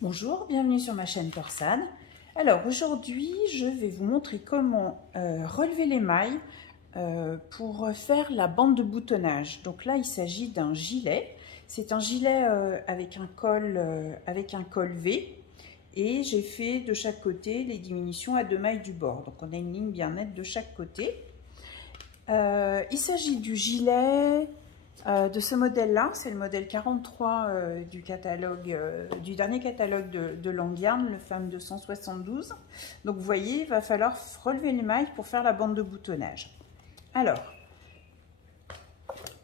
Bonjour, bienvenue sur ma chaîne Torsade. Alors aujourd'hui, je vais vous montrer comment relever les mailles pour faire la bande de boutonnage. Donc là, il s'agit d'un gilet. C'est un gilet avec un col V et j'ai fait de chaque côté les diminutions à 2 mailles du bord. Donc on a une ligne bien nette de chaque côté. Il s'agit du gilet de ce modèle-là, c'est le modèle 43 du catalogue, du dernier catalogue de Langyarn, le Femme 272. Donc vous voyez, il va falloir relever les mailles pour faire la bande de boutonnage. Alors,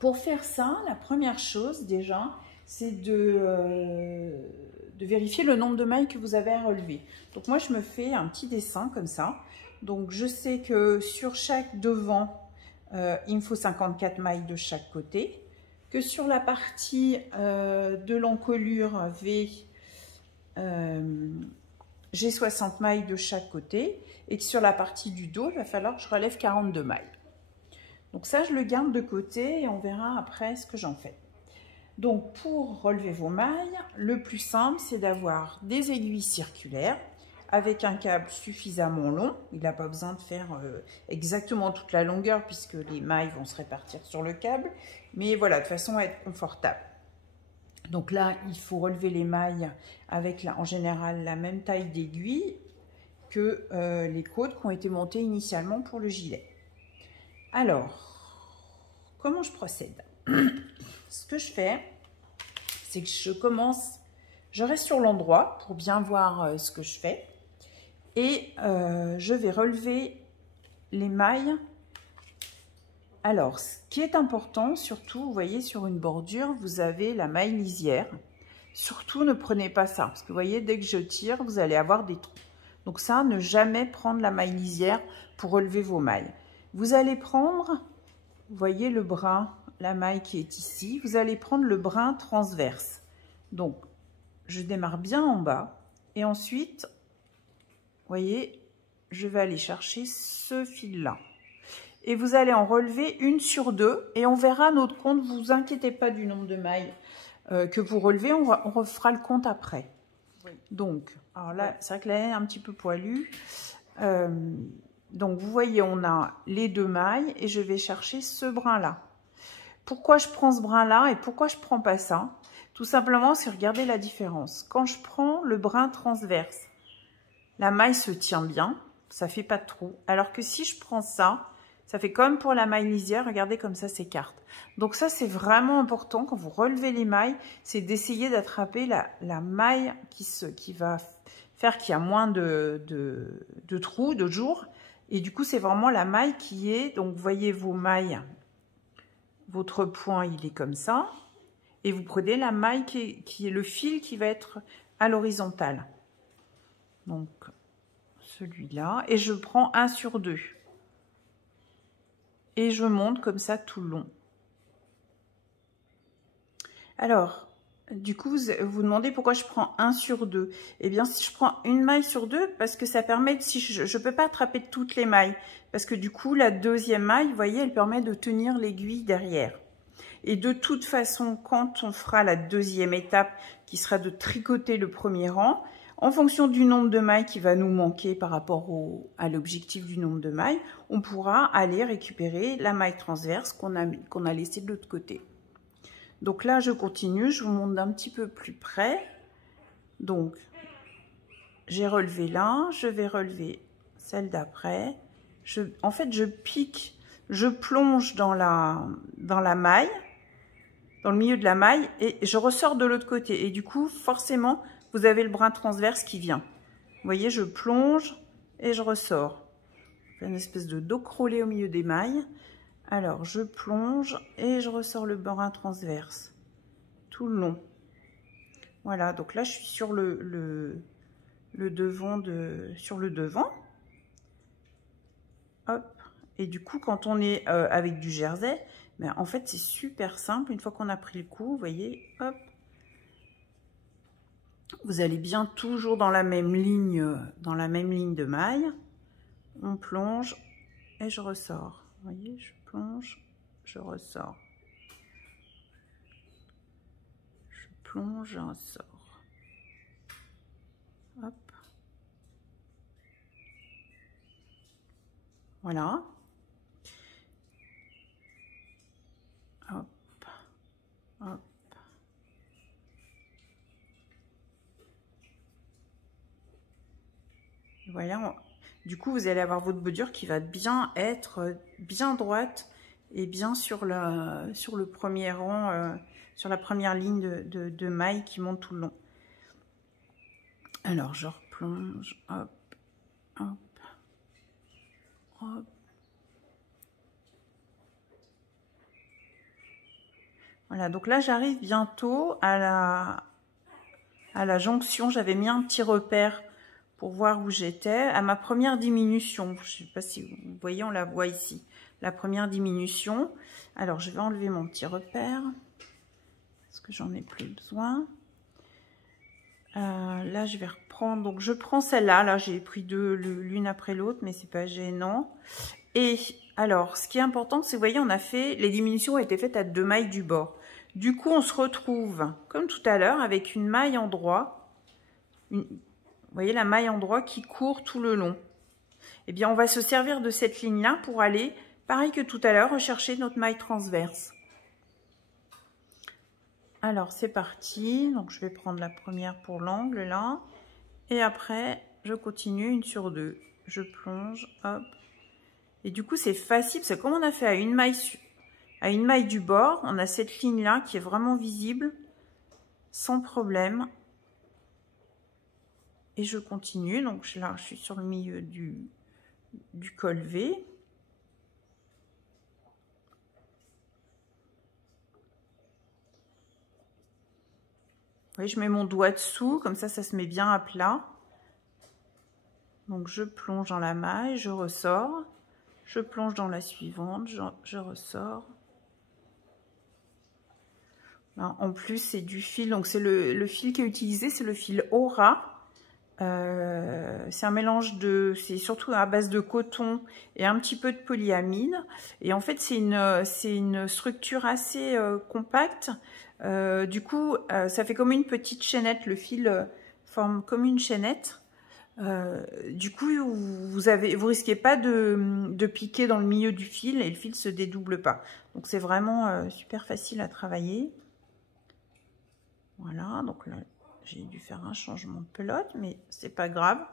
pour faire ça, la première chose déjà, c'est de vérifier le nombre de mailles que vous avez à relever. Donc moi, je me fais un petit dessin comme ça. Donc je sais que sur chaque devant, il me faut 54 mailles de chaque côté. Que sur la partie de l'encolure V, j'ai 60 mailles de chaque côté et que sur la partie du dos, il va falloir que je relève 42 mailles. Donc ça, je le garde de côté et on verra après ce que j'en fais. Donc pour relever vos mailles, le plus simple, c'est d'avoir des aiguilles circulaires avec un câble suffisamment long. Il n'a pas besoin de faire exactement toute la longueur puisque les mailles vont se répartir sur le câble. Mais voilà, de façon à être confortable. Donc là, il faut relever les mailles avec en général la même taille d'aiguille que les côtes qui ont été montées initialement pour le gilet. Alors, comment je procède? Ce que je fais, c'est que je reste sur l'endroit pour bien voir ce que je fais. Et je vais relever les mailles. Alors, ce qui est important, surtout, vous voyez, sur une bordure, vous avez la maille lisière. Surtout, ne prenez pas ça, parce que vous voyez, dès que je tire, vous allez avoir des trous. Donc ça, ne jamais prendre la maille lisière pour relever vos mailles. Vous allez prendre, vous voyez le brin, la maille qui est ici, vous allez prendre le brin transverse. Donc, je démarre bien en bas, et ensuite, vous voyez, je vais aller chercher ce fil-là. Et vous allez en relever une sur deux et on verra notre compte. Ne vous inquiétez pas du nombre de mailles que vous relevez, on refera le compte après. Oui. Donc, alors là, c'est vrai que la laine est un petit peu poilue. Donc, vous voyez, on a les 2 mailles et je vais chercher ce brin-là. Pourquoi je prends ce brin-là et pourquoi je ne prends pas ça? Tout simplement, c'est regarder la différence. Quand je prends le brin transverse, la maille se tient bien, ça ne fait pas de trou. Alors que si je prends ça, ça fait comme pour la maille lisière, regardez comme ça s'écarte. Donc ça, c'est vraiment important quand vous relevez les mailles, c'est d'essayer d'attraper la maille qui va faire qu'il y a moins de trous, de jours. Et du coup, c'est vraiment la maille qui est, donc vous voyez vos mailles, votre point, il est comme ça. Et vous prenez la maille qui est le fil qui va être à l'horizontale. Donc, celui-là. Et je prends 1 sur 2. Et je monte comme ça tout le long. Alors, du coup, vous vous demandez pourquoi je prends 1 sur 2. Eh bien, si je prends une maille sur 2, parce que ça permet, si je ne peux pas attraper toutes les mailles, parce que du coup, la deuxième maille, vous voyez, elle permet de tenir l'aiguille derrière. Et de toute façon, quand on fera la deuxième étape, qui sera de tricoter le premier rang, en fonction du nombre de mailles qui va nous manquer par rapport à l'objectif du nombre de mailles, on pourra aller récupérer la maille transverse qu'on a laissée de l'autre côté. Donc là, je continue, je vous montre d'un petit peu plus près. Donc, j'ai relevé là, je vais relever celle d'après. En fait, je pique, je plonge dans la maille, dans le milieu de la maille, et je ressors de l'autre côté. Et du coup, forcément, vous avez le brin transverse qui vient. Vous voyez, je plonge et je ressors. Une espèce de dos crawlé au milieu des mailles. Alors, je plonge et je ressors le brin transverse tout le long. Voilà, donc là, je suis sur le devant sur le devant. Hop. Et du coup, quand on est avec du jersey, ben, en fait, c'est super simple. Une fois qu'on a pris le coup, vous voyez, hop. Vous allez bien toujours dans la même ligne de maille. On plonge et je ressors. Vous voyez, je plonge, je ressors. Je plonge, je ressors. Hop. Voilà. Hop. Hop. Voilà. Du coup, vous allez avoir votre bordure qui va bien être bien droite et bien sur le premier rang, sur la première ligne de mailles qui monte tout le long. Alors, je replonge. Hop. Hop. Hop. Voilà, donc là j'arrive bientôt à la jonction. J'avais mis un petit repère pour voir où j'étais, à ma première diminution. Je ne sais pas si vous voyez, on la voit ici, la première diminution. Alors je vais enlever mon petit repère, parce que j'en ai plus besoin. Là je vais reprendre, donc je prends celle-là, là j'ai pris deux l'une après l'autre, mais c'est pas gênant. Et alors ce qui est important, c'est, vous voyez, on a fait, les diminutions ont été faites à 2 mailles du bord. Du coup, on se retrouve, comme tout à l'heure, avec une maille en droit. Vous voyez la maille en droit qui court tout le long. Eh bien, on va se servir de cette ligne-là pour aller, pareil que tout à l'heure, rechercher notre maille transverse. Alors, c'est parti. Donc, je vais prendre la première pour l'angle, là. Et après, je continue une sur deux. Je plonge, hop. Et du coup, c'est facile, parce que comme on a fait à une maille du bord, on a cette ligne-là qui est vraiment visible, sans problème. Et je continue, donc là, je suis sur le milieu du col V. Oui, je mets mon doigt dessous, comme ça se met bien à plat. Donc, je plonge dans la maille, je ressors. Je plonge dans la suivante, je ressors. Là, en plus, c'est du fil, donc c'est le fil qui est utilisé, c'est le fil Aura. C'est un mélange c'est surtout à base de coton et un petit peu de polyamide. Et en fait, c'est une structure assez compacte. Du coup, ça fait comme une petite chaînette. Le fil forme comme une chaînette. Du coup, vous risquez pas de piquer dans le milieu du fil et le fil se dédouble pas. Donc, c'est vraiment super facile à travailler. Voilà, donc là, j'ai dû faire un changement de pelote, mais c'est pas grave.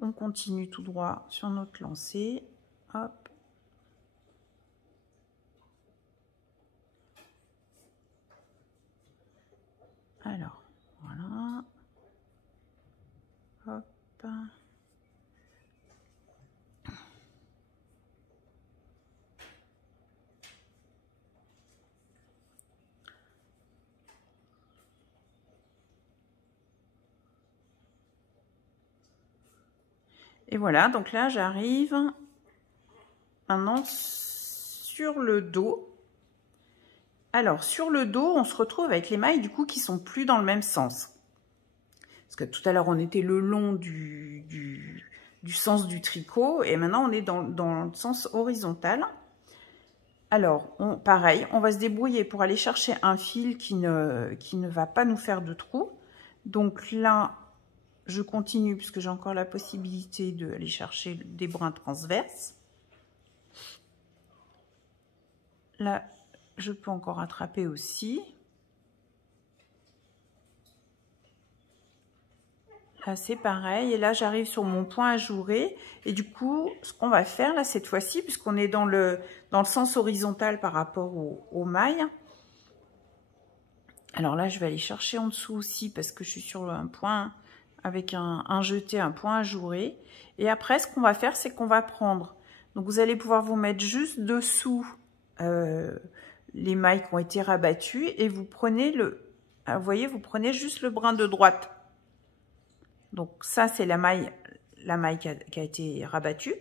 On continue tout droit sur notre lancée. Hop. Alors, voilà. Hop. Et voilà, donc là, j'arrive maintenant sur le dos. Alors, sur le dos, on se retrouve avec les mailles, du coup, qui sont plus dans le même sens. Parce que tout à l'heure, on était le long du sens du tricot, et maintenant, on est dans le sens horizontal. Alors, pareil, on va se débrouiller pour aller chercher un fil qui ne va pas nous faire de trou. Donc là, je continue puisque j'ai encore la possibilité d'aller chercher des brins transverses. Là, je peux encore rattraper aussi. Là, c'est pareil. Et là, j'arrive sur mon point ajouré. Et du coup, ce qu'on va faire là, cette fois-ci, puisqu'on est dans le sens horizontal par rapport aux mailles. Alors là, je vais aller chercher en dessous aussi parce que je suis sur un point avec un jeté, un point ajouré. Et après, ce qu'on va faire, c'est qu'on va prendre. Donc, vous allez pouvoir vous mettre juste dessous les mailles qui ont été rabattues et vous prenez vous voyez, vous prenez juste le brin de droite. Donc, ça, c'est la maille qui a été rabattue.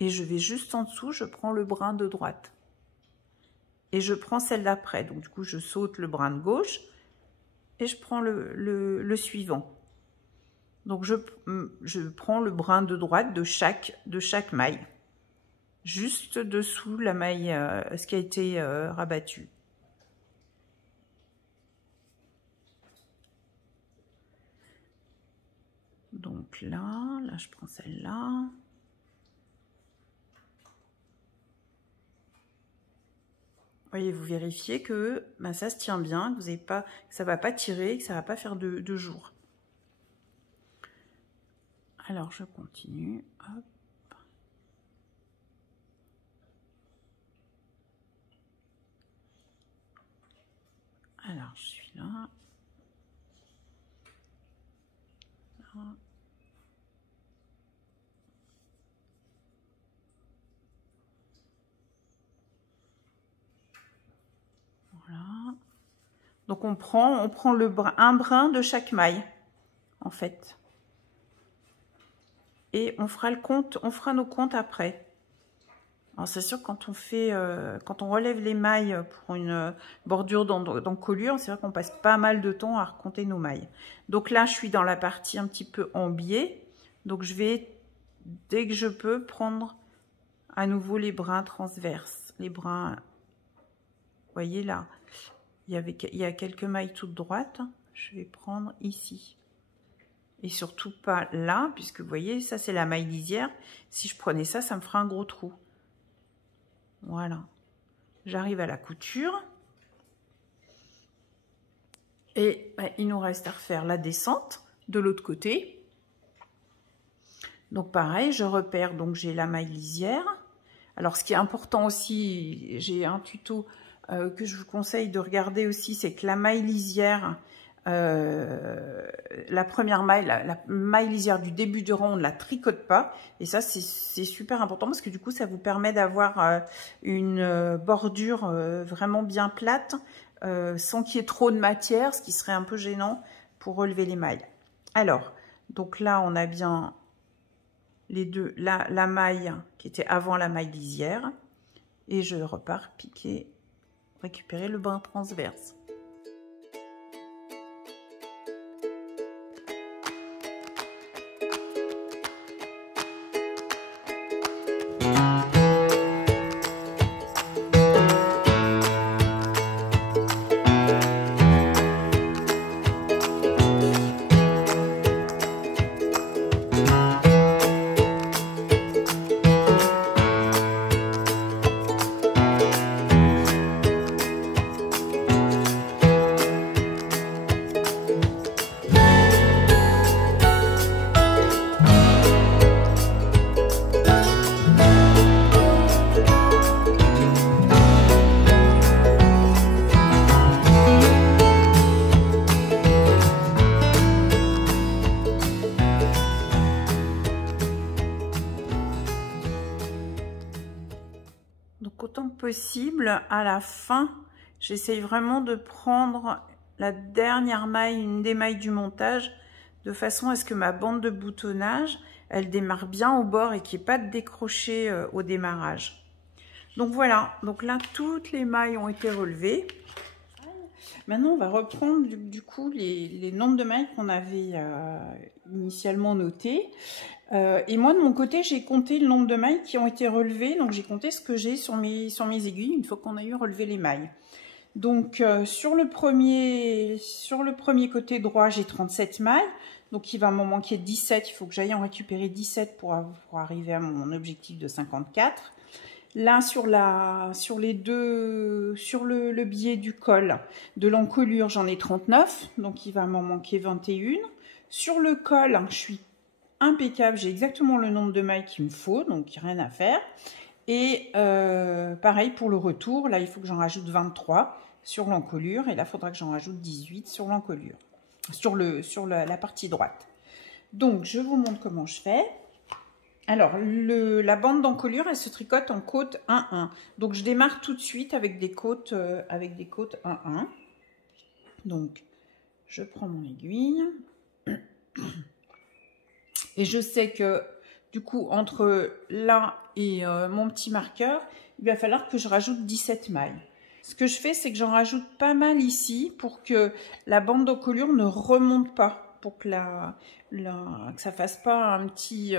Et je vais juste en dessous, je prends le brin de droite. Et je prends celle d'après. Donc, du coup, je saute le brin de gauche et je prends le suivant. Donc, je prends le brin de droite de chaque maille. Juste dessous la maille, ce qui a été rabattu. Donc là je prends celle-là. Voyez, vous vérifiez que ben, ça se tient bien, que vous avez pas, que ça va pas tirer, que ça va pas faire de jour. Alors je continue. Hop. Alors je suis là. Là. Voilà. Donc on prend un brin de chaque maille, en fait. Et on fera le compte, on fera nos comptes après. Alors c'est sûr que quand on fait, quand on relève les mailles pour une bordure d'encolure, c'est vrai qu'on passe pas mal de temps à recompter nos mailles. Donc là, je suis dans la partie un petit peu en biais. Donc je vais, dès que je peux, prendre à nouveau les brins transverses. Les brins, vous voyez là, il y a quelques mailles toutes droites. Je vais prendre ici. Et surtout pas là, puisque vous voyez, ça c'est la maille lisière. Si je prenais ça, ça me ferait un gros trou. Voilà. J'arrive à la couture. Et ben, il nous reste à refaire la descente de l'autre côté. Donc pareil, je repère, donc j'ai la maille lisière. Alors ce qui est important aussi, j'ai un tuto que je vous conseille de regarder aussi, c'est que la maille lisière, la première maille, la maille lisière du début du rang, on ne la tricote pas. Et ça, c'est super important parce que du coup, ça vous permet d'avoir une bordure vraiment bien plate, sans qu'il y ait trop de matière, ce qui serait un peu gênant pour relever les mailles. Alors, donc là, on a bien les deux, la maille qui était avant la maille lisière. Et je repars piquer, récupérer le brin transverse. Possible, à la fin, j'essaye vraiment de prendre la dernière maille, une des mailles du montage, de façon à ce que ma bande de boutonnage, elle démarre bien au bord et qu'il n'y ait pas de décroché au démarrage. Donc voilà, donc là, toutes les mailles ont été relevées. Maintenant, on va reprendre du coup les nombres de mailles qu'on avait initialement notés. Et moi, de mon côté, j'ai compté le nombre de mailles qui ont été relevées. Donc, j'ai compté ce que j'ai sur mes aiguilles une fois qu'on a eu relevé les mailles. Donc, sur le premier côté droit, j'ai 37 mailles. Donc, il va m'en manquer 17. Il faut que j'aille en récupérer 17 pour arriver à mon objectif de 54. Là, sur le biais du col de l'encolure, j'en ai 39. Donc, il va m'en manquer 21. Sur le col, je suis impeccable, j'ai exactement le nombre de mailles qu'il me faut, donc rien à faire. Et pareil pour le retour, là il faut que j'en rajoute 23 sur l'encolure, et là il faudra que j'en rajoute 18 sur l'encolure, sur la partie droite. Donc je vous montre comment je fais. Alors la bande d'encolure, elle se tricote en côte 1-1. Donc je démarre tout de suite avec des côtes 1-1. Donc je prends mon aiguille. Et je sais que, du coup, entre là et mon petit marqueur, il va falloir que je rajoute 17 mailles. Ce que je fais, c'est que j'en rajoute pas mal ici pour que la bande d'encolure ne remonte pas, pour que que ça fasse pas un petit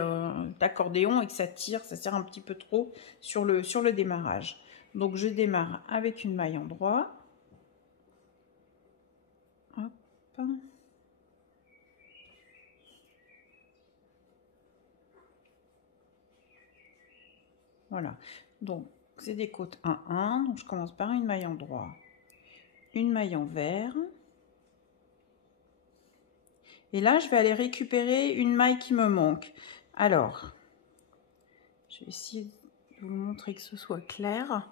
accordéon et que ça serre un petit peu trop sur le démarrage. Donc, je démarre avec une maille endroit. Hop. Voilà. Donc, c'est des côtes 1-1. Donc, je commence par une maille en droit, une maille en vert. Et là, je vais aller récupérer une maille qui me manque. Alors, je vais essayer de vous montrer que ce soit clair.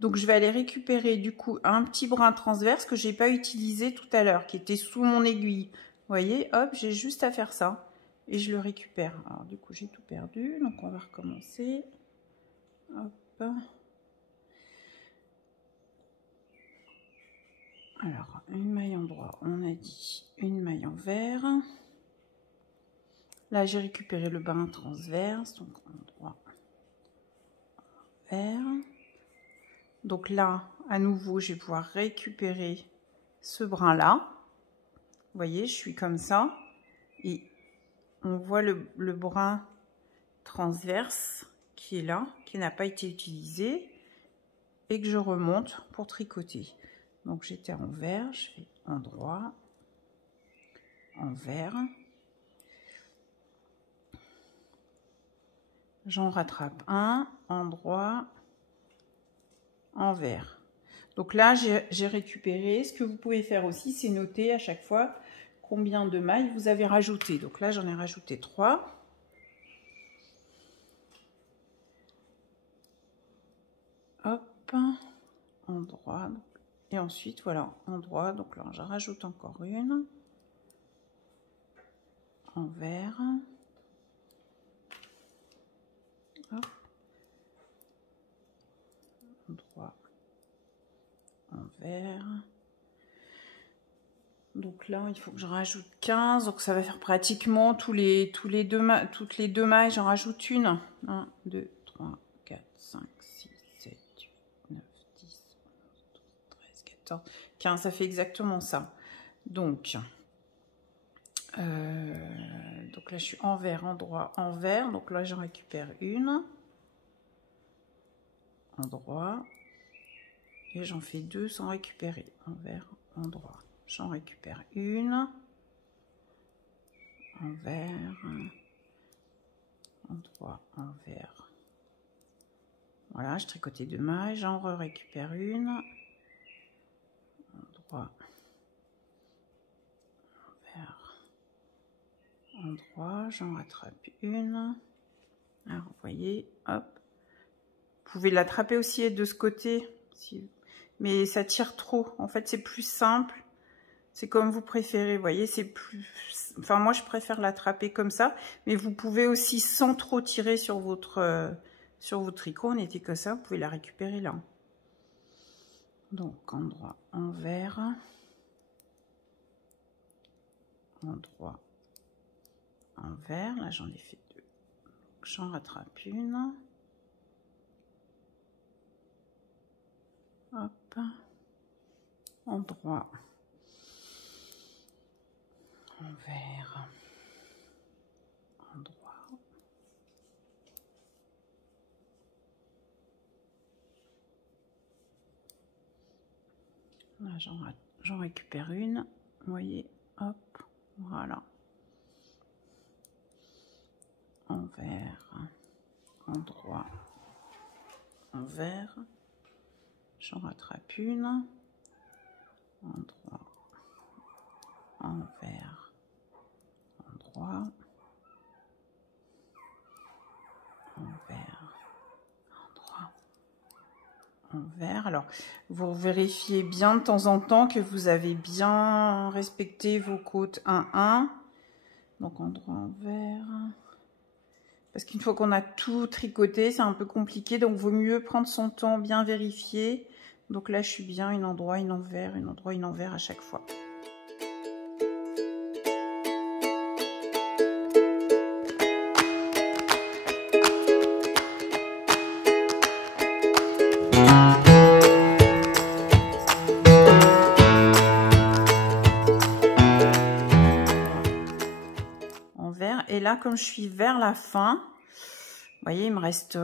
Donc, je vais aller récupérer du coup un petit brin transverse que j'ai pas utilisé tout à l'heure, qui était sous mon aiguille. Vous voyez, hop, j'ai juste à faire ça. Et je le récupère. Alors, du coup, j'ai tout perdu. Donc, on va recommencer. Hop. Alors, une maille en droit, on a dit une maille en vert. Là, j'ai récupéré le brin transverse, donc en droit, en vert. Donc là, à nouveau, je vais pouvoir récupérer ce brin-là. Vous voyez, je suis comme ça. Et on voit le brin transverse qui est là, qui n'a pas été utilisé. Et que je remonte pour tricoter. Donc j'étais en vert, je fais en droit, en vert. J'en rattrape un, en droit, en vert. Donc là, j'ai récupéré. Ce que vous pouvez faire aussi, c'est noter à chaque fois combien de mailles vous avez rajouté. Donc là, j'en ai rajouté 3. Hop, en droit. Et ensuite, voilà, en droit. Donc là, j'en rajoute encore une. En vert. Hop. En droit. En vert. Donc là, il faut que je rajoute 15. Donc ça va faire pratiquement toutes les deux mailles, j'en rajoute une. 1, 2, 3, 4, 5, 6, 7, 8, 9, 10, 11, 12, 13, 14, 15. Ça fait exactement ça. Donc là, je suis en vert, en droit, en vert. Donc là, j'en récupère une. En droit. Et j'en fais 2 sans récupérer. En vert, en droit. J'en récupère une. En vert. En droit, en vert. Voilà, je tricotais 2 mailles. J'en récupère une. En droit. En vert. En droit. J'en rattrape une. Alors, vous voyez, hop. Vous pouvez l'attraper aussi de ce côté. Mais ça tire trop. En fait, c'est plus simple. C'est comme vous préférez, vous voyez, c'est plus... Enfin, moi, je préfère l'attraper comme ça. Mais vous pouvez aussi, sans trop tirer sur votre tricot, on était que ça, vous pouvez la récupérer là. Donc, en droit, en vert. En droit, en vert. Là, j'en ai fait 2. J'en rattrape une. Hop. En droit. En vert, en droit, là j'en récupère une, vous voyez, hop, voilà, en vert, en droit, en vert, j'en rattrape une, en droit, en vert, en vert, en droit, en vert. Alors, vous vérifiez bien de temps en temps que vous avez bien respecté vos côtes 1-1. Donc, en droit, en vert. Parce qu'une fois qu'on a tout tricoté, c'est un peu compliqué. Donc, vaut mieux prendre son temps, bien vérifier. Donc là, je suis bien une en droit, une en vert, une en droit, une en vert à chaque fois. Et là, comme je suis vers la fin, vous voyez, il me reste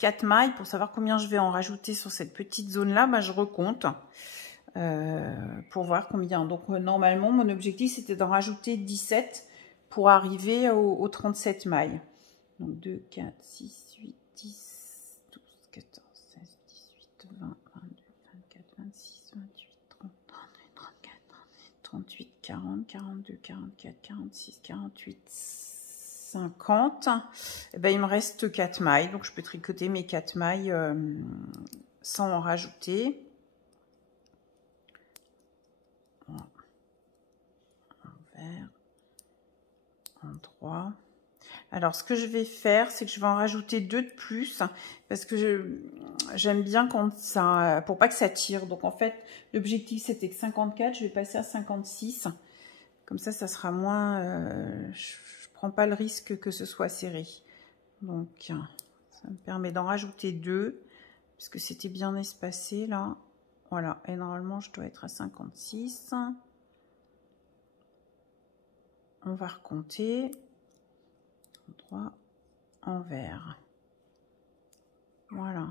4 mailles. Pour savoir combien je vais en rajouter sur cette petite zone-là, bah, je recompte pour voir combien. Donc, normalement, mon objectif, c'était d'en rajouter 17 pour arriver aux 37 mailles. Donc, 2, 4, 6, 8, 10, 12, 14, 16, 18, 20, 22, 24, 26, 28, 30, 31, 34, 38, 40, 42, 44, 46, 48, 50. Et ben, il me reste 4 mailles, donc je peux tricoter mes 4 mailles sans en rajouter. Voilà. Envers, endroit. Alors, ce que je vais faire, c'est que je vais en rajouter 2 de plus, parce que j'aime bien quand ça, pour pas que ça tire. Donc, en fait, l'objectif, c'était que 54, je vais passer à 56. Comme ça sera moins... je prends pas le risque que ce soit serré. Donc, ça me permet d'en rajouter 2, puisque c'était bien espacé, là. Voilà, et normalement, je dois être à 56. On va recompter. Endroit, envers. Voilà.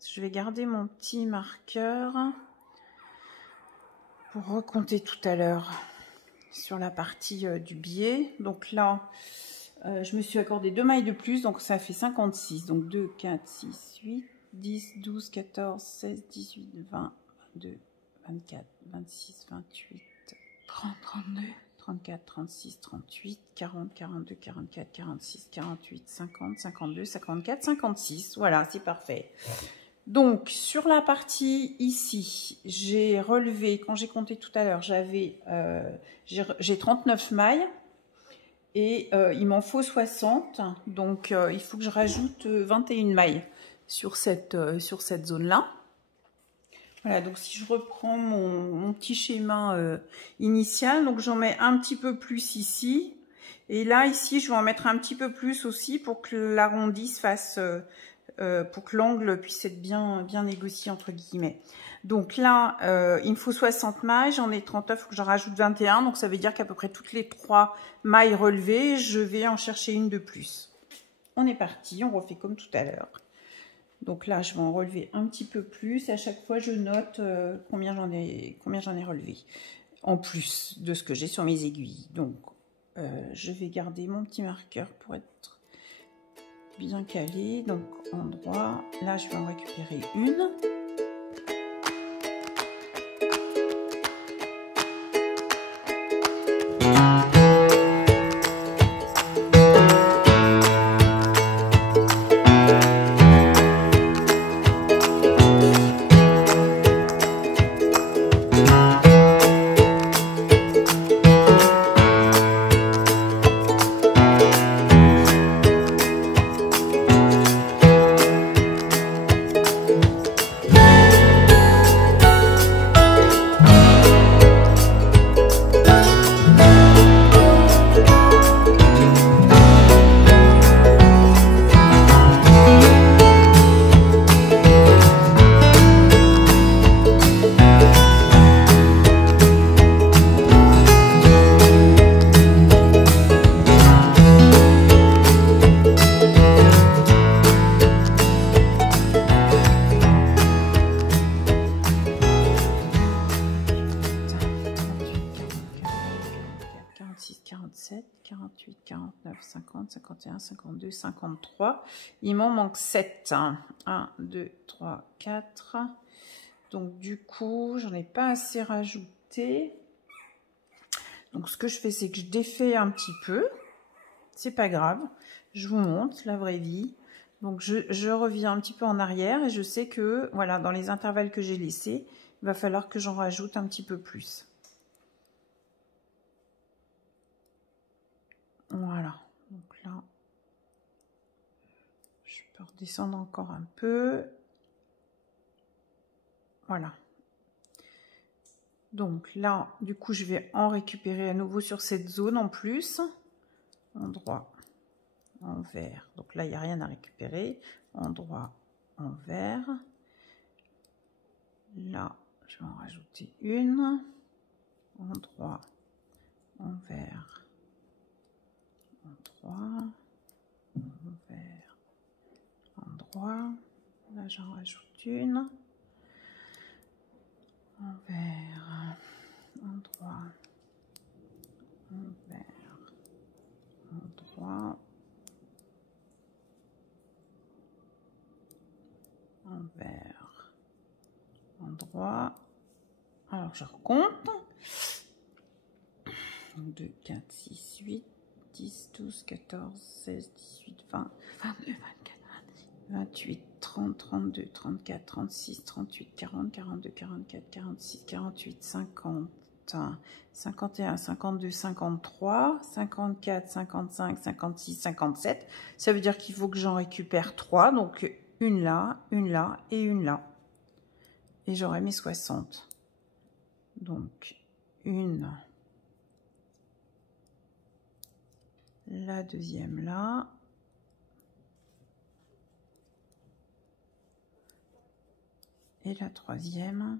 Je vais garder mon petit marqueur pour recompter tout à l'heure sur la partie du biais. Donc là, je me suis accordé 2 mailles de plus, donc ça fait 56. Donc 2, 4, 6, 8, 10, 12, 14, 16, 18, 20, 22, 24, 26, 28, 30, 32, 34, 36, 38, 40, 42, 44, 46, 48, 50, 52, 54, 56. Voilà, c'est parfait. Donc, sur la partie ici, j'ai relevé, quand j'ai compté tout à l'heure, j'ai 39 mailles et il m'en faut 60. Donc, il faut que je rajoute 21 mailles sur cette zone-là. Voilà, donc si je reprends mon petit schéma initial, donc j'en mets un petit peu plus ici. Et là, ici, je vais en mettre un petit peu plus aussi pour que l'arrondi se fasse, pour que l'angle puisse être bien négocié, entre guillemets. Donc là, il me faut 60 mailles, j'en ai 39, il faut que j'en rajoute 21. Donc ça veut dire qu'à peu près toutes les 3 mailles relevées, je vais en chercher une de plus. On est parti, on refait comme tout à l'heure. Donc là, je vais en relever un petit peu plus. À chaque fois, je note combien j'en ai relevé. En plus de ce que j'ai sur mes aiguilles. Donc, je vais garder mon petit marqueur pour être bien calé. Donc, endroit. Là, je vais en récupérer une. Il m'en manque 7. 1, 2, 3, 4. Donc du coup, j'en ai pas assez rajouté. Donc ce que je fais, c'est que je défais un petit peu. C'est pas grave. Je vous montre la vraie vie. Donc je reviens un petit peu en arrière et je sais que voilà, dans les intervalles que j'ai laissés, il va falloir que j'en rajoute un petit peu plus. Voilà. Donc là, je peux redescendre encore un peu. Voilà. Donc là, du coup, je vais en récupérer à nouveau sur cette zone en plus. Endroit, envers. Donc là, il n'y a rien à récupérer. Endroit, envers. Là, je vais en rajouter une. Endroit, envers. Endroit, envers. Endroit. Là, j'en rajoute une. Envers, endroit, envers, endroit, 3. Alors, je recompte. 2, 4, 6, 8, 10, 12, 14, 16, 18, 20, 22, 24, 28, 30, 32, 34, 36, 38, 40, 42, 44, 46, 48, 50, 51, 52, 53, 54, 55, 56, 57. Ça veut dire qu'il faut que j'en récupère 3. Donc, une là et une là. Et j'aurai mes 60. Donc, une. La deuxième là. Et la troisième.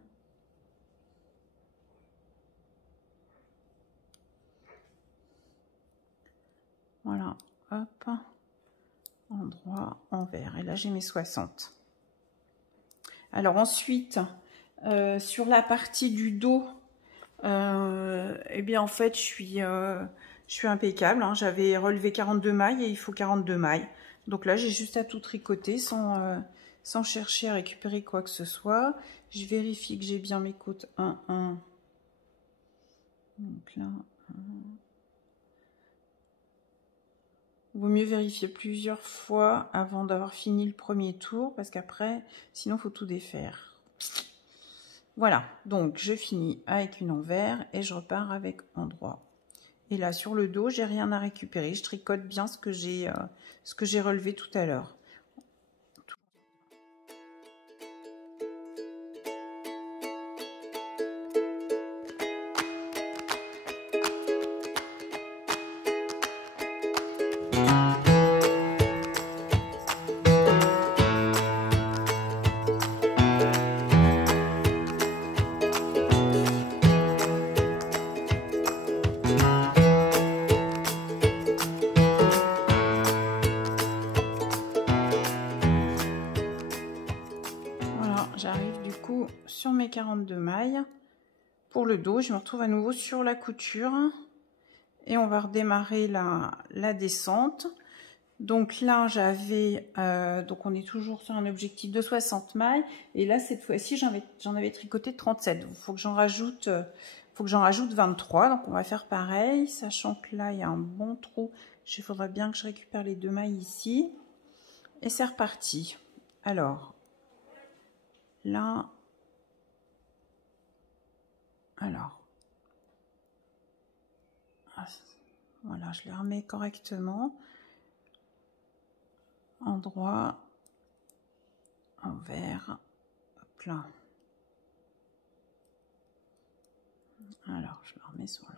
Voilà, hop, endroit, envers. Et là, j'ai mes 60. Alors ensuite, sur la partie du dos, eh bien en fait, je suis impeccable. Hein. J'avais relevé 42 mailles et il faut 42 mailles. Donc là, j'ai juste à tout tricoter sans chercher à récupérer quoi que ce soit. Je vérifie que j'ai bien mes côtes 1, 1. Donc là, 1. Il vaut mieux vérifier plusieurs fois avant d'avoir fini le premier tour, parce qu'après, sinon, il faut tout défaire. Voilà, donc je finis avec une envers et je repars avec endroit. Et là, sur le dos, j'ai rien à récupérer. Je tricote bien ce que j'ai relevé tout à l'heure. J'arrive du coup sur mes 42 mailles. Pour le dos, je me retrouve à nouveau sur la couture. Et on va redémarrer la descente. Donc là, j'avais... donc on est toujours sur un objectif de 60 mailles. Et là, cette fois-ci, j'en avais tricoté 37. Il faut que j'en rajoute 23. Donc on va faire pareil. Sachant que là, il y a un bon trou. Il faudra bien que je récupère les 2 mailles ici. Et c'est reparti. Alors... Là, alors, voilà, je les remets correctement, endroit, envers, hop là. Alors, je le remets sur le...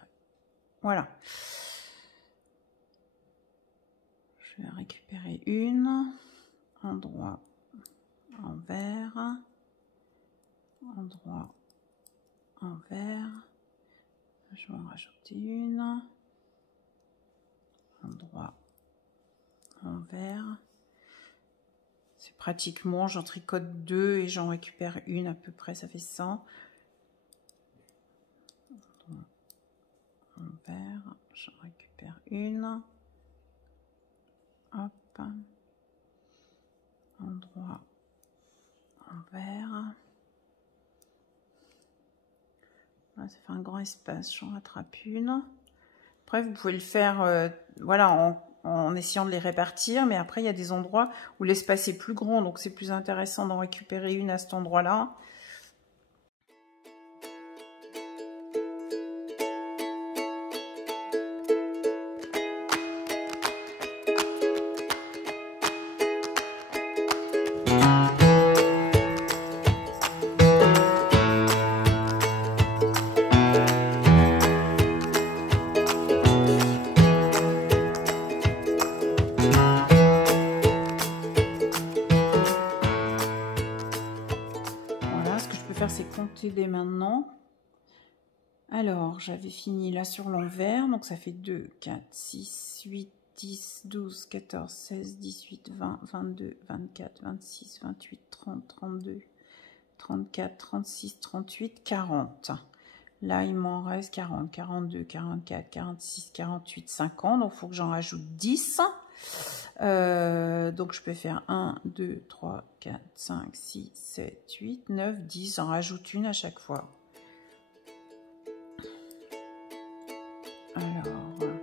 Voilà. Je vais récupérer une, endroit, envers, endroit, envers, je vais en rajouter une, endroit, envers. C'est pratiquement, j'en tricote 2 et j'en récupère une à peu près, ça fait 100. Endroit, envers, j'en récupère une, hop, endroit, envers. Ça fait un grand espace, j'en rattrape une. Après, vous pouvez le faire voilà, en essayant de les répartir, mais après, il y a des endroits où l'espace est plus grand, donc c'est plus intéressant d'en récupérer une à cet endroit-là. Dès maintenant. Alors, j'avais fini là sur l'envers, donc ça fait 2, 4, 6, 8, 10, 12, 14, 16, 18, 20, 22, 24, 26, 28, 30, 32, 34, 36, 38, 40. Là, il m'en reste 40, 42, 44, 46, 48, 50. Donc, il faut que j'en rajoute 10. Donc je peux faire 1, 2, 3, 4, 5, 6, 7, 8, 9, 10. J'en rajoute une à chaque fois. Alors, voilà.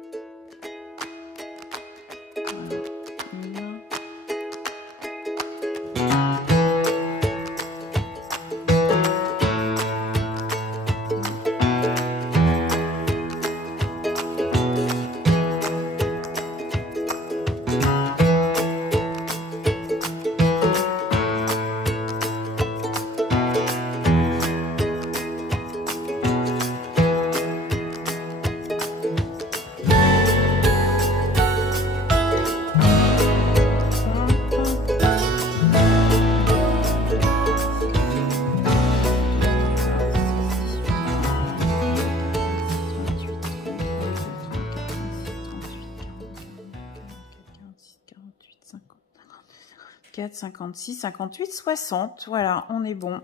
56, 58, 60. Voilà, on est bon.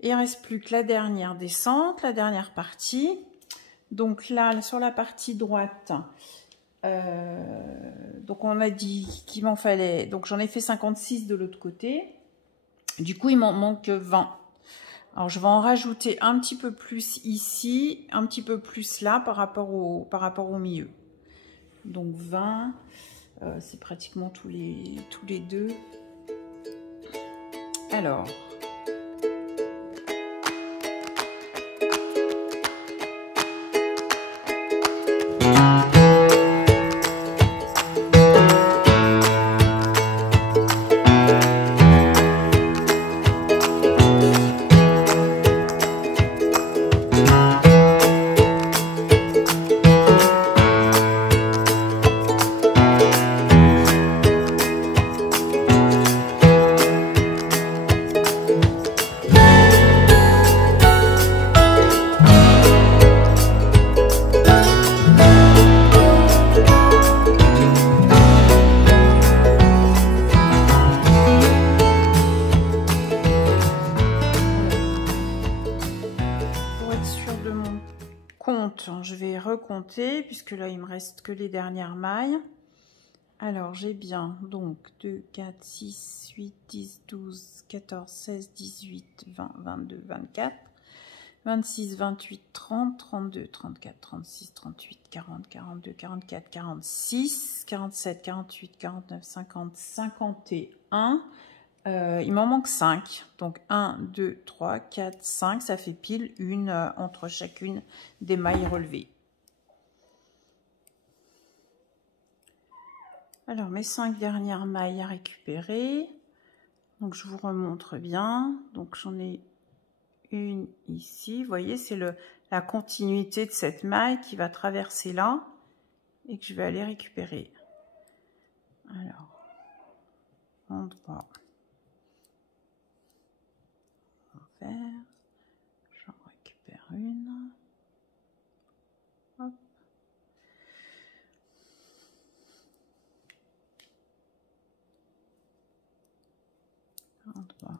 Il ne reste plus que la dernière descente, la dernière partie. Donc là, sur la partie droite, donc on a dit qu'il m'en fallait. Donc j'en ai fait 56 de l'autre côté. Du coup, il m'en manque 20. Alors je vais en rajouter un petit peu plus ici, un petit peu plus là par rapport au milieu. Donc 20, c'est pratiquement tous les deux. Alors, je vais recompter puisque là il me reste que les dernières mailles. Alors j'ai bien donc 2, 4, 6, 8, 10, 12, 14, 16, 18, 20, 22, 24, 26, 28, 30, 32, 34, 36, 38, 40, 42, 44, 46, 47, 48, 49, 50, 51. Il m'en manque 5. Donc 1, 2, 3, 4, 5. Ça fait pile une entre chacune des mailles relevées. Alors mes 5 dernières mailles à récupérer. Donc je vous remontre bien. Donc j'en ai une ici. Vous voyez, c'est la continuité de cette maille qui va traverser là et que je vais aller récupérer. Alors, endroit. Envers. J'en récupère une. Hop. Endroit.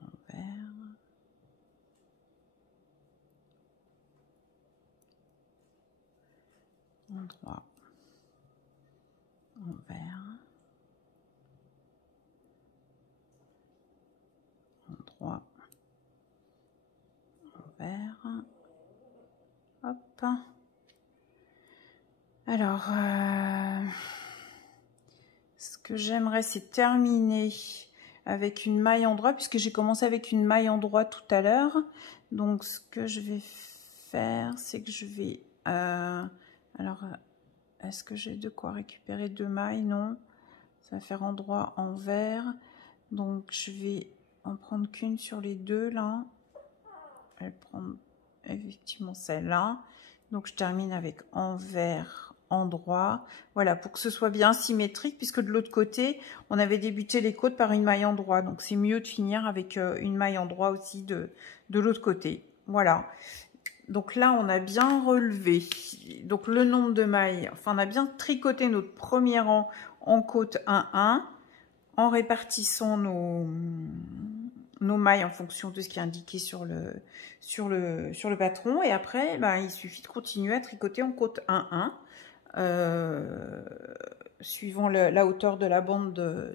Envers. Endroit. Envers. Endroit. Envers. Hop. Alors, ce que j'aimerais, c'est terminer avec une maille en droit, puisque j'ai commencé avec une maille en droit tout à l'heure. Donc, ce que je vais faire, c'est que je vais... alors, est-ce que j'ai de quoi récupérer 2 mailles? Non. Ça va faire endroit, envers. Donc, je vais en prendre qu'une sur les deux, là. Je vais prendre effectivement celle-là. Donc, je termine avec envers, endroit. Voilà, pour que ce soit bien symétrique, puisque de l'autre côté, on avait débuté les côtes par une maille en droit. Donc, c'est mieux de finir avec une maille en droit aussi de l'autre côté. Voilà. Donc là, on a bien relevé. Donc, le nombre de mailles, enfin, on a bien tricoté notre premier rang en côte 1-1, en répartissant nos mailles en fonction de ce qui est indiqué sur le patron. Et après, ben, il suffit de continuer à tricoter en côte 1-1 suivant la hauteur de la bande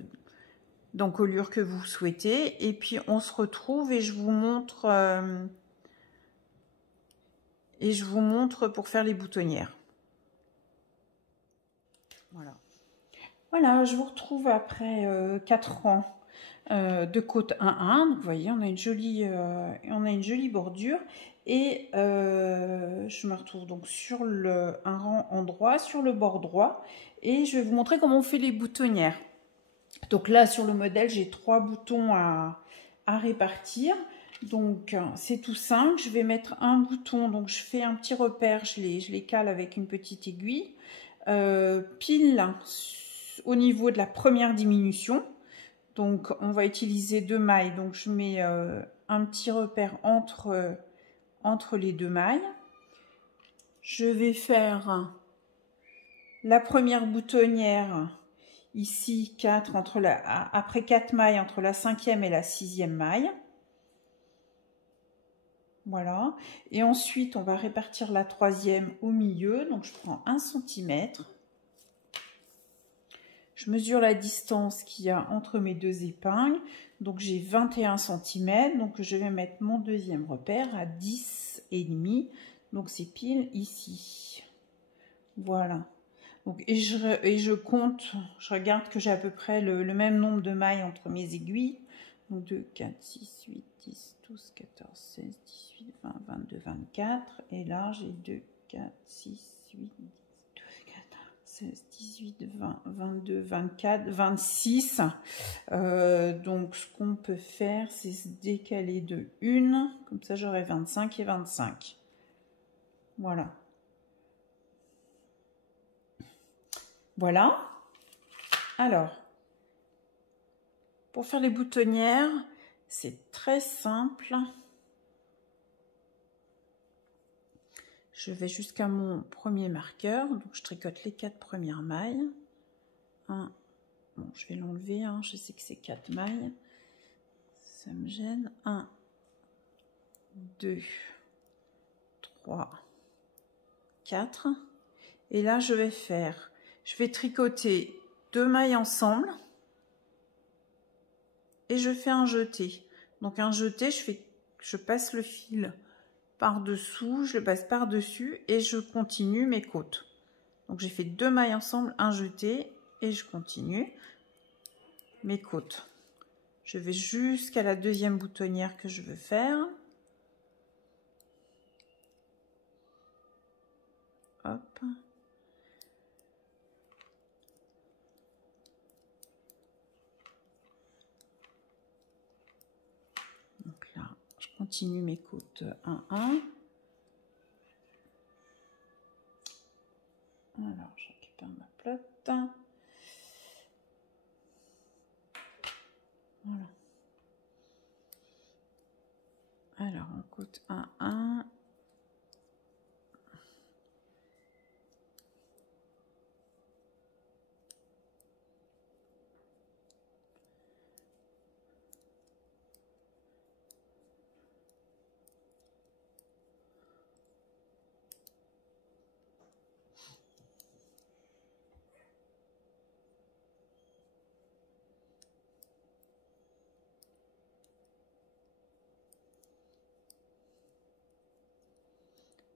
d'encolure que vous souhaitez. Et puis on se retrouve et je vous montre pour faire les boutonnières. Voilà, je vous retrouve après 4 rangs de côte 1-1. Donc, vous voyez, on a une jolie bordure. Et je me retrouve donc sur un rang en droit, sur le bord droit. Et je vais vous montrer comment on fait les boutonnières. Donc là, sur le modèle, j'ai 3 boutons à répartir. Donc, c'est tout simple. Je vais mettre un bouton. Donc, je fais un petit repère. Je les cale avec une petite aiguille. Pile au niveau de la première diminution. Donc, on va utiliser 2 mailles. Donc, je mets un petit repère entre les 2 mailles. Je vais faire la première boutonnière, ici 4, après 4 mailles, entre la 5e et la 6e maille. Voilà. Et ensuite, on va répartir la 3e au milieu. Donc, je prends 1 cm. Je mesure la distance qu'il y a entre mes 2 épingles. Donc, j'ai 21 cm. Donc, je vais mettre mon deuxième repère à 10,5. Donc, c'est pile ici. Voilà. Donc, et je compte, je regarde que j'ai à peu près le même nombre de mailles entre mes aiguilles. Donc, 2, 4, 6, 8, 10, 12, 14, 16, 18, 20, 22, 24. Et là, j'ai 2, 4, 6, 8, 16, 18, 20, 22, 24, 26. Donc, ce qu'on peut faire, c'est se décaler de 1. Comme ça, j'aurai 25 et 25. Voilà. Voilà. Alors, pour faire les boutonnières, c'est très simple. Je vais jusqu'à mon premier marqueur, donc je tricote les 4 premières mailles. Bon, je vais l'enlever, hein, je sais que c'est 4 mailles. Ça me gêne. 1, 2, 3, 4. Et là, je vais tricoter 2 mailles ensemble. Et je fais un jeté. Donc un jeté, je passe le fil par-dessous, je le passe par-dessus et je continue mes côtes. Donc j'ai fait 2 mailles ensemble, un jeté et je continue mes côtes. Je vais jusqu'à la deuxième boutonnière que je veux faire. Hop. Donc là, je continue mes côtes 1-1. Alors, je récupère ma pelote. Voilà. Alors, on côte 1-1.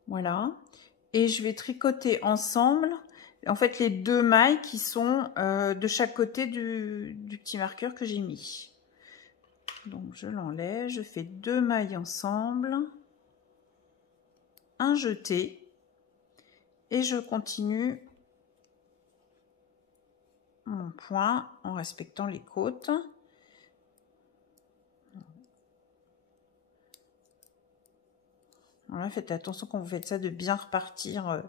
Voilà, et je vais tricoter ensemble, en fait, les 2 mailles qui sont de chaque côté du petit marqueur que j'ai mis. Donc, je l'enlève, je fais 2 mailles ensemble, un jeté, et je continue mon point en respectant les côtes. Voilà, faites attention quand vous faites ça de bien repartir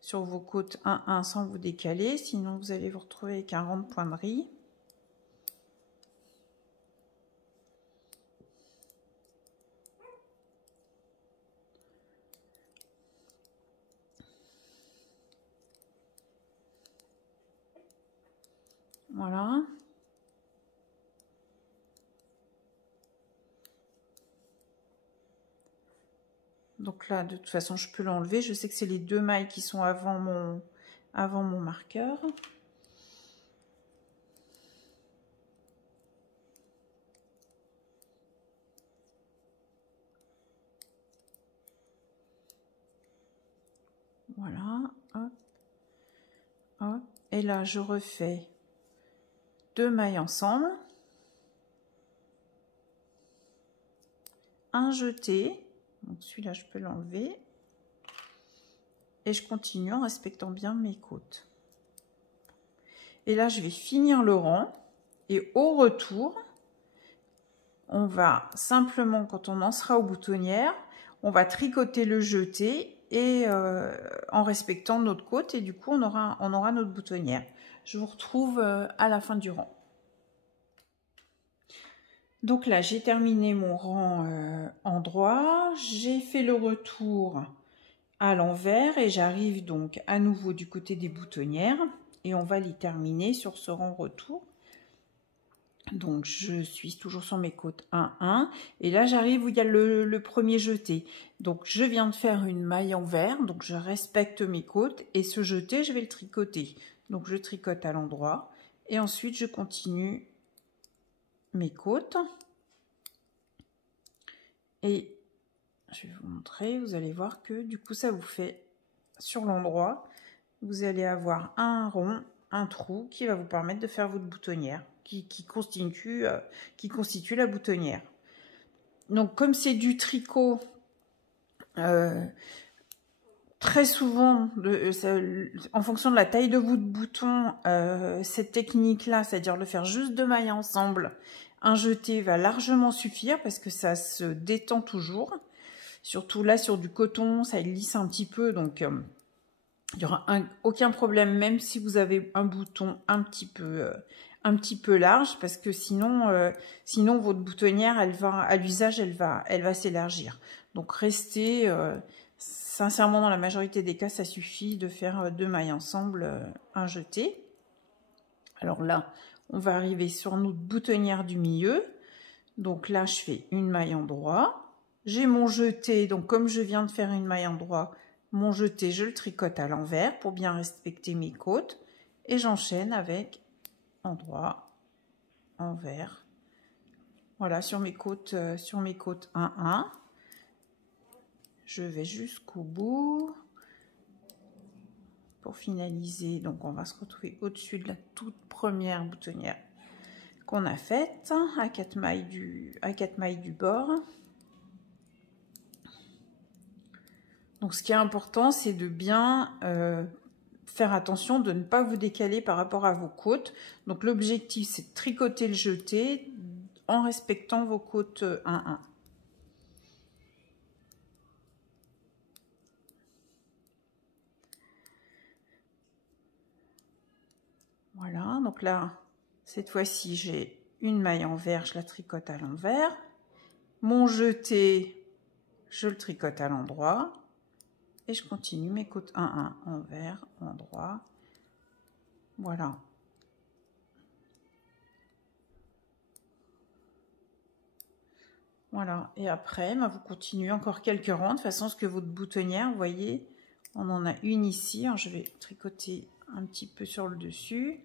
sur vos côtes 1-1 sans vous décaler, sinon vous allez vous retrouver avec un rond de pointerie. Voilà. Donc là, de toute façon, je peux l'enlever. Je sais que c'est les 2 mailles qui sont avant avant mon marqueur. Voilà, hop, hop. Et là, je refais 2 mailles ensemble. Un jeté, donc celui-là, je peux l'enlever. Et je continue en respectant bien mes côtes. Et là, je vais finir le rang. Et au retour, on va simplement, quand on en sera aux boutonnières, on va tricoter le jeté et en respectant notre côte. Et du coup, on aura notre boutonnière. Je vous retrouve à la fin du rang. Donc là, j'ai terminé mon rang en droit. J'ai fait le retour à l'envers et j'arrive donc à nouveau du côté des boutonnières et on va les terminer sur ce rang retour. Donc je suis toujours sur mes côtes 1 1 et là j'arrive où il y a le premier jeté. Donc je viens de faire une maille envers, donc je respecte mes côtes et ce jeté je vais le tricoter. Donc je tricote à l'endroit et ensuite je continue mes côtes et je vais vous montrer, vous allez voir que du coup ça vous fait sur l'endroit, vous allez avoir un rond, un trou qui va vous permettre de faire votre boutonnière, qui constitue la boutonnière. Donc comme c'est du tricot, très souvent, en fonction de la taille de votre bouton, cette technique-là, c'est-à-dire le faire juste 2 mailles ensemble, un jeté va largement suffire parce que ça se détend toujours. Surtout là, sur du coton, ça glisse un petit peu, donc il n'y aura aucun problème, même si vous avez un bouton un petit peu large, parce que sinon votre boutonnière, à l'usage, elle va s'élargir. Donc restez, sincèrement, dans la majorité des cas, ça suffit de faire 2 mailles ensemble, un jeté. Alors là, on va arriver sur notre boutonnière du milieu. Donc là, je fais une maille en droit. J'ai mon jeté, donc comme je viens de faire une maille en droit, mon jeté, je le tricote à l'envers pour bien respecter mes côtes. Et j'enchaîne avec endroit, envers. Voilà, sur mes côtes 1, 1. Je vais jusqu'au bout. Pour finaliser, donc on va se retrouver au-dessus de la toute première boutonnière qu'on a faite, à 4 mailles du bord. Donc ce qui est important, c'est de bien faire attention de ne pas vous décaler par rapport à vos côtes. Donc l'objectif, c'est de tricoter le jeté en respectant vos côtes 1 1. Voilà, donc là, cette fois-ci, j'ai une maille envers, je la tricote à l'envers. Mon jeté, je le tricote à l'endroit. Et je continue mes côtes 1 1, envers, endroit. Voilà. Voilà, et après, vous continuez encore quelques rangs, de façon à ce que votre boutonnière, vous voyez, on en a une ici. Alors, je vais tricoter un petit peu sur le dessus.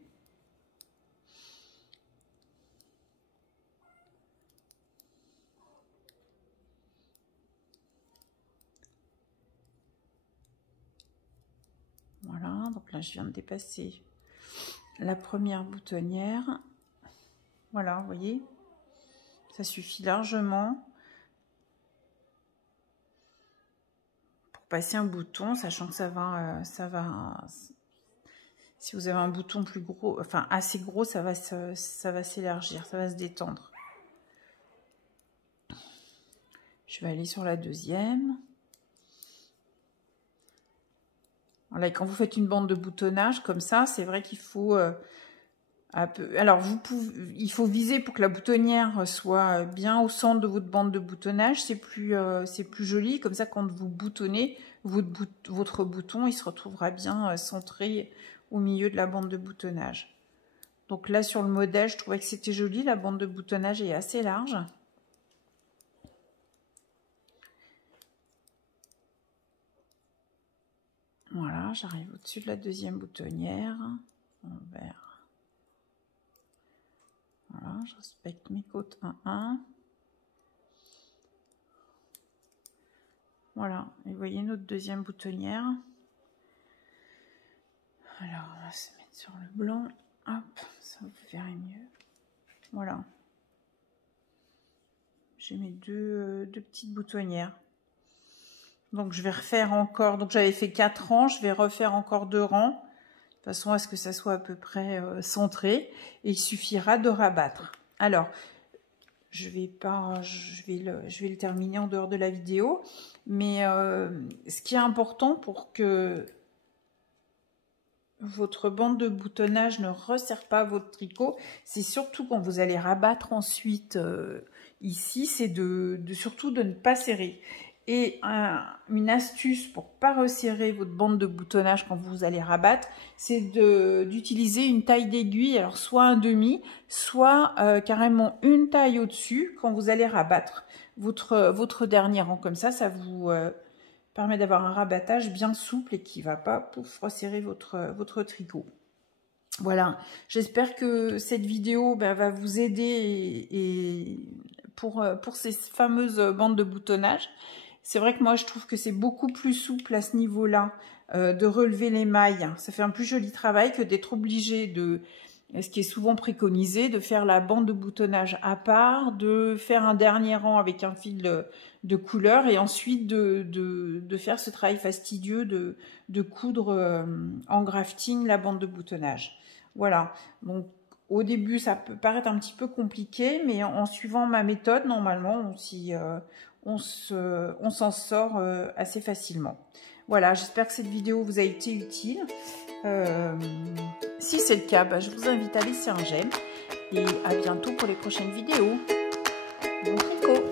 Voilà, donc là, je viens de dépasser la première boutonnière. Voilà, vous voyez, ça suffit largement pour passer un bouton, sachant que ça va, si vous avez un bouton plus gros, enfin assez gros, ça va s'élargir, ça va se détendre. Je vais aller sur la deuxième. Voilà, et quand vous faites une bande de boutonnage comme ça, c'est vrai qu'il faut alors il faut viser pour que la boutonnière soit bien au centre de votre bande de boutonnage. C'est plus joli, comme ça quand vous boutonnez, votre bouton, il se retrouvera bien centré au milieu de la bande de boutonnage. Donc là sur le modèle, je trouvais que c'était joli, la bande de boutonnage est assez large. Voilà, Voilà, j'arrive au-dessus de la deuxième boutonnière, envers. Voilà, je respecte mes côtes 1-1. Voilà, et vous voyez notre deuxième boutonnière. Alors, on va se mettre sur le blanc. Hop, ça vous verrez mieux. Voilà. J'ai mes deux petites boutonnières. Donc, je vais refaire encore. Donc, j'avais fait 4 rangs. Je vais refaire encore 2 rangs. De façon à ce que ça soit à peu près centré. Et il suffira de rabattre. Alors, je vais le terminer en dehors de la vidéo. Mais ce qui est important pour que votre bande de boutonnage ne resserre pas votre tricot, c'est surtout quand vous allez rabattre ensuite ici, c'est surtout de ne pas serrer. Et une astuce pour pas resserrer votre bande de boutonnage quand vous allez rabattre, c'est d'utiliser une taille d'aiguille, alors soit un demi, soit carrément une taille au-dessus quand vous allez rabattre votre dernier rang. Comme ça vous permet d'avoir un rabattage bien souple et qui ne va pas resserrer votre tricot. Voilà, j'espère que cette vidéo va vous aider pour ces fameuses bandes de boutonnage. C'est vrai que moi, je trouve que c'est beaucoup plus souple à ce niveau-là de relever les mailles. Ça fait un plus joli travail que d'être obligé de, ce qui est souvent préconisé, de faire la bande de boutonnage à part, de faire un dernier rang avec un fil de couleur et ensuite de faire ce travail fastidieux de coudre en grafting la bande de boutonnage. Voilà, donc au début, ça peut paraître un petit peu compliqué, mais en suivant ma méthode, normalement, on s'en sort assez facilement. Voilà, j'espère que cette vidéo vous a été utile. Si c'est le cas, je vous invite à laisser un j'aime et à bientôt pour les prochaines vidéos. Bon tricot!